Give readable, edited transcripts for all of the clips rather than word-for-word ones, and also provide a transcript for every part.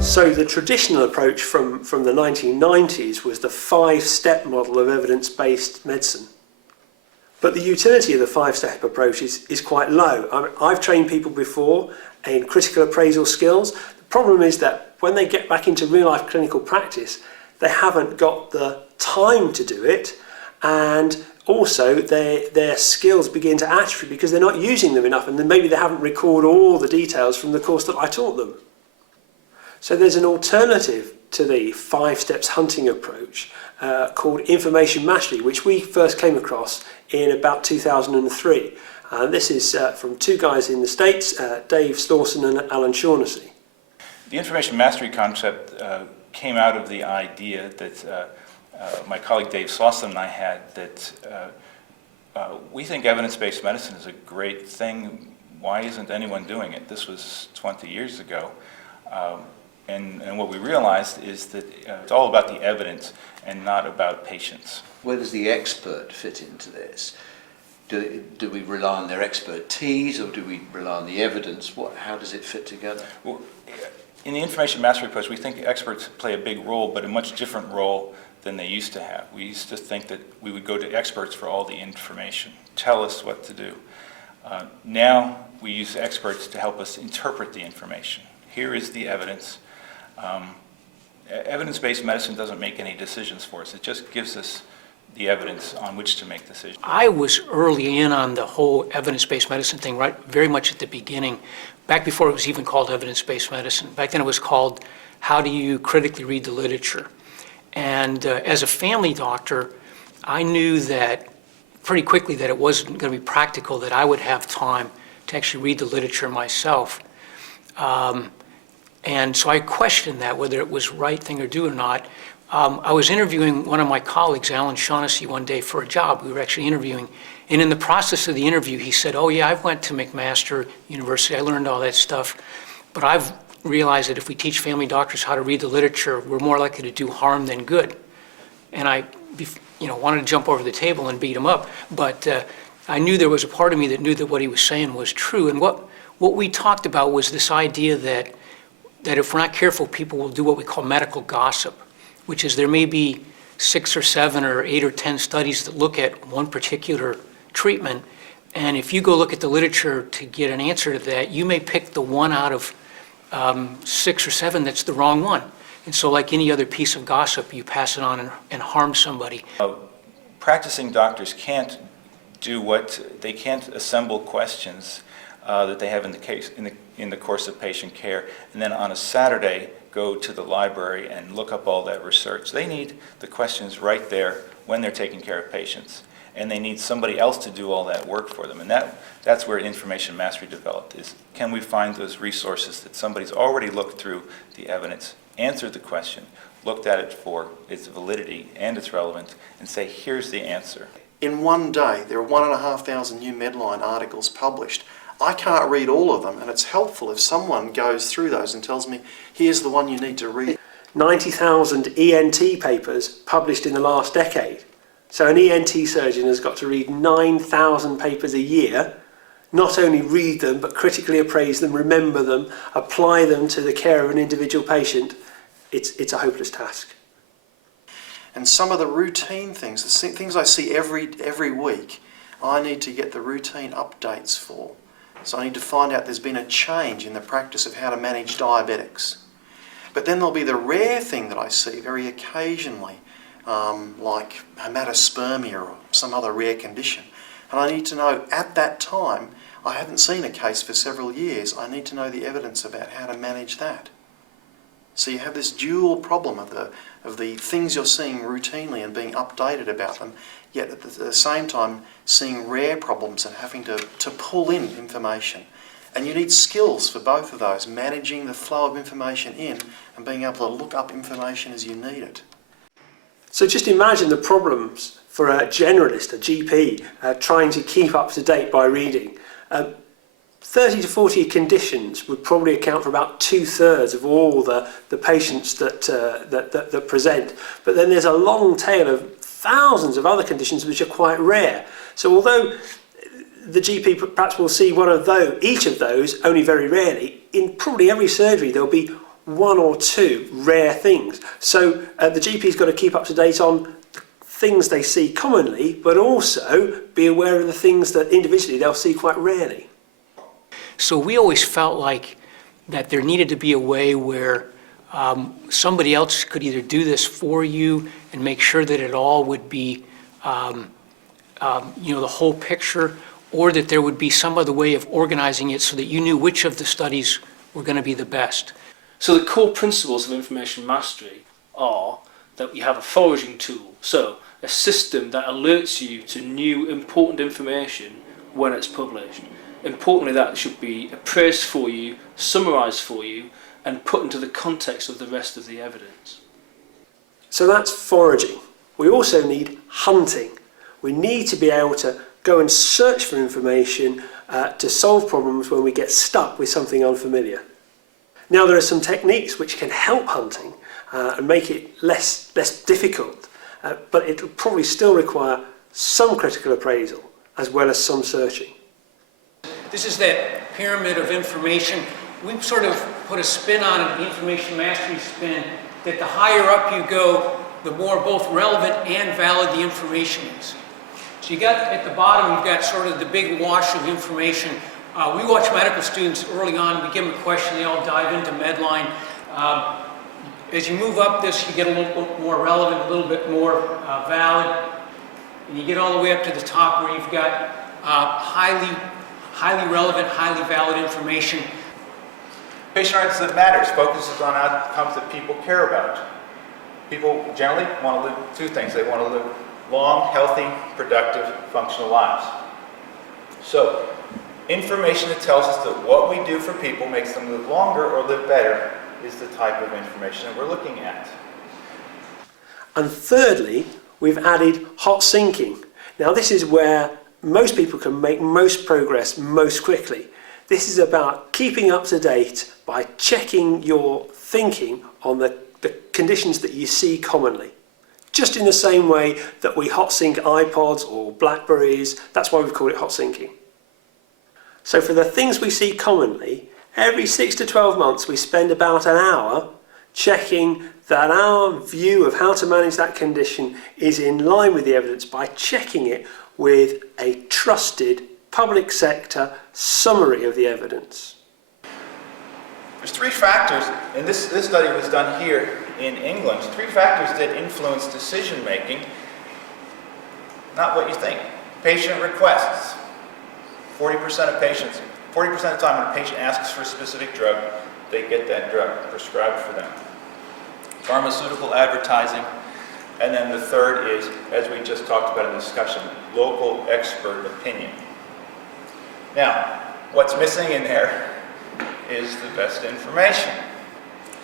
So the traditional approach from the 1990s was the 5-step model of evidence-based medicine. But the utility of the 5-step approach is quite low. I've trained people before in critical appraisal skills. The problem is that when they get back into real-life clinical practice, they haven't got the time to do it, and also their skills begin to atrophy because they're not using them enough, and then maybe they haven't recorded all the details from the course that I taught them. So there's an alternative to the 5 steps hunting approach called information mastery, which we first came across in about 2003. This is from 2 guys in the States, Dave Slawson and Alan Shaughnessy. The information mastery concept came out of the idea that my colleague Dave Slawson and I had that we think evidence-based medicine is a great thing. Why isn't anyone doing it? This was 20 years ago. And what we realized is that it's all about the evidence and not about patients. Where does the expert fit into this? Do we rely on their expertise, or do we rely on the evidence? How does it fit together? Well, in the information mastery approach, we think experts play a big role, but a much different role than they used to have. We used to think that we would go to experts for all the information, tell us what to do. Now we use experts to help us interpret the information. Here is the evidence. Evidence-based medicine doesn't make any decisions for us. It just gives us the evidence on which to make decisions. I was early in on the whole evidence-based medicine thing, right, very much at the beginning, back before it was even called evidence-based medicine. Back then it was called how do you critically read the literature. And as a family doctor, I knew that pretty quickly that it wasn't going to be practical that I would have time to actually read the literature myself. And so I questioned that, whether it was the right thing to do or not. I was interviewing one of my colleagues, Alan Shaughnessy, one day for a job. We were actually interviewing. And in the process of the interview, he said, oh yeah, I went to McMaster University. I learned all that stuff. But I've realized that if we teach family doctors how to read the literature, we're more likely to do harm than good. And I wanted to jump over the table and beat him up. But I knew there was a part of me that knew that what he was saying was true. And what we talked about was this idea that if we're not careful, people will do what we call medical gossip, which is there may be 6 or 7 or 8 or 10 studies that look at one particular treatment, and if you go look at the literature to get an answer to that, you may pick the one out of 6 or 7 that's the wrong one. And so like any other piece of gossip, you pass it on and harm somebody. Practicing doctors can't they can't assemble questions that they have in the course of patient care, and then on a Saturday go to the library and look up all that research. They need the questions right there when they're taking care of patients, and they need somebody else to do all that work for them. And that's where information mastery developed, is can we find those resources that somebody's already looked through the evidence, answered the question, looked at it for its validity and its relevance, and say, here's the answer. In one day, there are 1,500 new Medline articles published. I can't read all of them, and it's helpful if someone goes through those and tells me, here's the one you need to read. 90,000 ENT papers published in the last decade. So an ENT surgeon has got to read 9,000 papers a year, not only read them, but critically appraise them, remember them, apply them to the care of an individual patient. It's a hopeless task. And some of the routine things, the things I see every week, I need to get the routine updates for. So I need to find out there's been a change in the practice of how to manage diabetics. But then there'll be the rare thing that I see very occasionally, like hematospermia or some other rare condition. And I need to know at that time, I haven't seen a case for several years, I need to know the evidence about how to manage that. So you have this dual problem of the things you're seeing routinely and being updated about them, yet at the same time seeing rare problems and having to pull in information. And you need skills for both of those, managing the flow of information in and being able to look up information as you need it. So just imagine the problems for a generalist, a GP, trying to keep up to date by reading. 30 to 40 conditions would probably account for about 2/3 of all the patients that present. But then there's a long tail of thousands of other conditions which are quite rare. So although the GP perhaps will see each of those only very rarely. In probably every surgery, there'll be one or two rare things. So the GP's got to keep up to date on things they see commonly, but also be aware of the things that individually they'll see quite rarely. So we always felt like that there needed to be a way where somebody else could either do this for you and make sure that it all would be, the whole picture, or that there would be some other way of organizing it so that you knew which of the studies were going to be the best. So the core principles of information mastery are that we have a foraging tool, so a system that alerts you to new important information when it's published. Importantly, that should be appraised for you, summarised for you, and put into the context of the rest of the evidence. So that's foraging. We also need hunting. We need to be able to go and search for information to solve problems when we get stuck with something unfamiliar. Now, there are some techniques which can help hunting and make it less difficult, but it'll probably still require some critical appraisal as well as some searching. This is that pyramid of information. We've sort of put a spin on it, the information mastery spin, that the higher up you go, the more both relevant and valid the information is. So you got at the bottom, you've got sort of the big wash of information. We watch medical students early on, we give them a question, they all dive into Medline. As you move up this, you get a little bit more relevant, a little bit more valid, and you get all the way up to the top where you've got highly relevant, highly valid information. Patient rights that matters focuses on outcomes that people care about. People generally want to live two things. They want to live long, healthy, productive, functional lives. So, information that tells us that what we do for people makes them live longer or live better is the type of information that we're looking at. And thirdly, we've added hot syncing. Now, this is where most people can make most progress most quickly. This is about keeping up to date by checking your thinking on the conditions that you see commonly. Just in the same way that we hot sync iPods or Blackberries, that's why we've called it hot syncing. So for the things we see commonly, every 6 to 12 months we spend about an hour checking that our view of how to manage that condition is in line with the evidence by checking it with a trusted public sector summary of the evidence. There's three factors, and this study was done here in England, three factors that influence decision making, not what you think. Patient requests. 40% of the time when a patient asks for a specific drug, they get that drug prescribed for them. Pharmaceutical advertising, and then the third is, as we just talked about in the discussion, local expert opinion. Now, what's missing in there is the best information.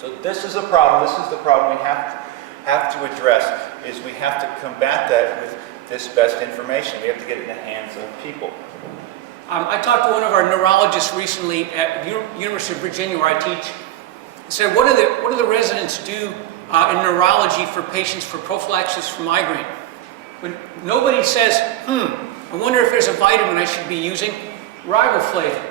So this is a problem. This is the problem we have to address, is we have to combat that with this best information. We have to get it in the hands of people. I talked to one of our neurologists recently at the University of Virginia, where I teach. I said, what do the residents do in neurology for patients for prophylaxis for migraine? When nobody says, I wonder if there's a vitamin I should be using. Riboflavin.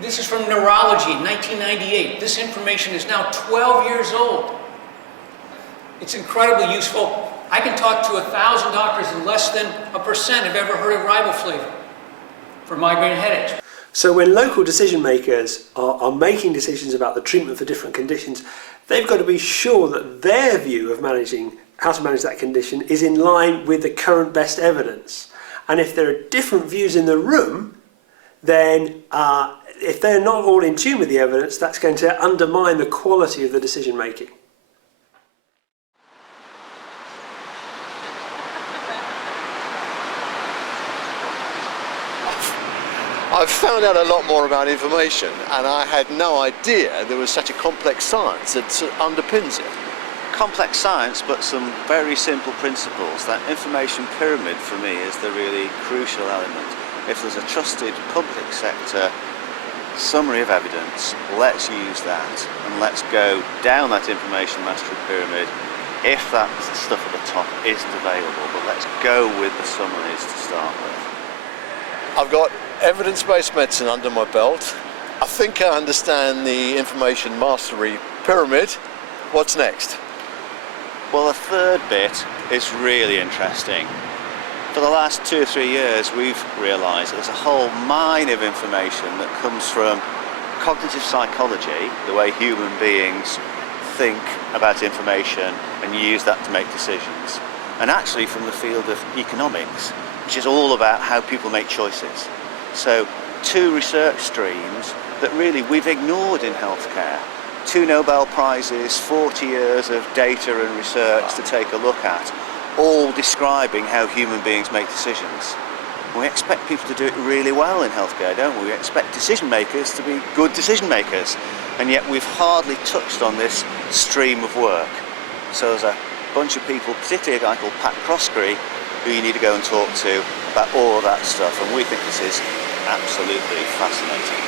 This is from Neurology in 1998. This information is now 12 years old. It's incredibly useful. I can talk to 1,000 doctors and less than 1% have ever heard of riboflavin for migraine headaches. So when local decision makers are making decisions about the treatment for different conditions, they've got to be sure that their view of how to manage that condition is in line with the current best evidence. And if there are different views in the room, then if they're not all in tune with the evidence, that's going to undermine the quality of the decision making. I've found out a lot more about information, and I had no idea there was such a complex science that underpins it. Complex science, but some very simple principles. That information pyramid for me is the really crucial element. If there's a trusted public sector summary of evidence, let's use that and let's go down that information mastery pyramid if that stuff at the top isn't available, but let's go with the summaries to start with. I've got evidence-based medicine under my belt. I think I understand the information mastery pyramid. What's next? Well, the third bit is really interesting. For the last 2 or 3 years, we've realised that there's a whole mine of information that comes from cognitive psychology, the way human beings think about information and use that to make decisions, and actually from the field of economics, which is all about how people make choices. So 2 research streams that really we've ignored in healthcare. 2 Nobel Prizes, 40 years of data and research to take a look at, all describing how human beings make decisions. We expect people to do it really well in healthcare, don't we? We expect decision makers to be good decision makers, and yet we've hardly touched on this stream of work. So there's a bunch of people, particularly a guy called Pat Croskery, who you need to go and talk to about all of that stuff, and we think this is absolutely fascinating.